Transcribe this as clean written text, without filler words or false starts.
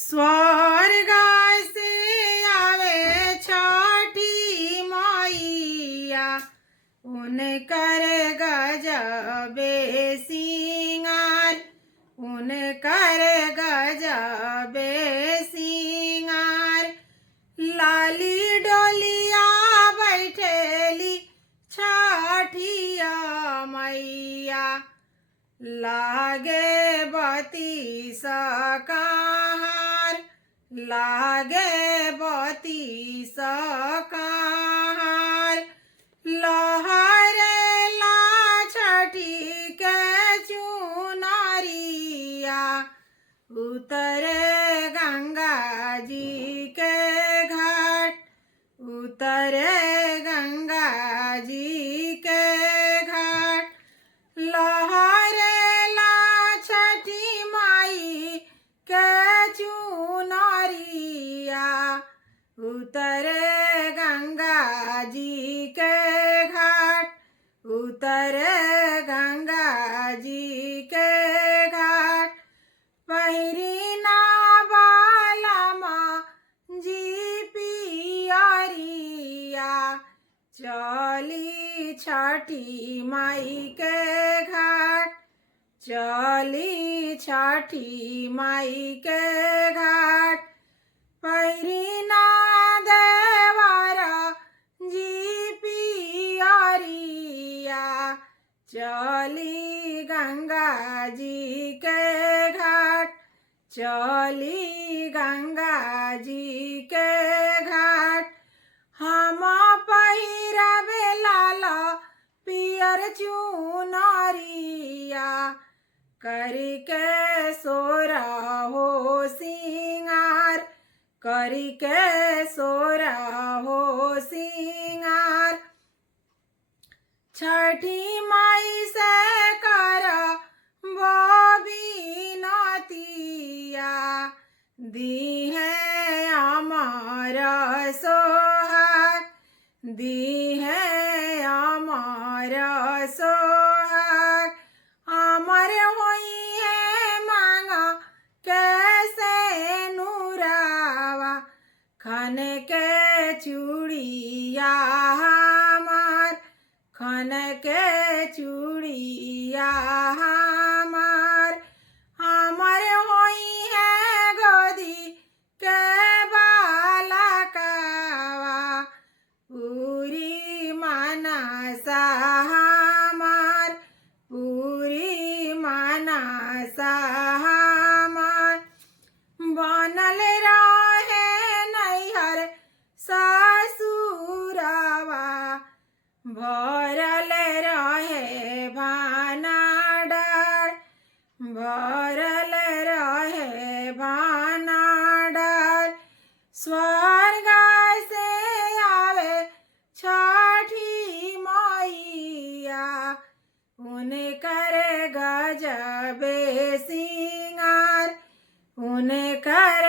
स्वर्ग से आवे छठी मैया उनकर गजबे सिंगार उनकर गजबे सिंगार लाली डोलिया बैठेली छठिया मैया लागे बती सकार लागे बती सकार लहरे ला छठी के चुनरिया उतरे गंगा जी के घाट उतरे गंगा जी के घाट लहरे ला छठी माई के चुनरिया उतरे गंगा जी के घाट उतरे गंगा जी के घाट पहिरी ना बालमा जी पियरिया चली छठी माई के घाट चली छठी माई के घाट पहिरी ना देवर जी पियरिया चली गंगा जी के घाट चली गंगा जी के घाट हम पहिरबे लाल पियर चुनरिया करके सोरा हो सिंगार करके सोरा हो सिंगार छठी माई से कर बिनतिया दी है अमर सोहाग दी है अमर सोहाग अमर होई है मांगा कैसे नूरावा खन के चूड़िया हमार खन के चूड़िया हमार हमार होई है गोदी के बालकावा पूरी मनसा हमार पूरी मनसा हमार बनल रहे नैहर ससुरवा भरल रहे भानाडर भरल रहे भानाडर स्वर्ग से आवे छठी मैया उनकर गजबे सिंगार उनकर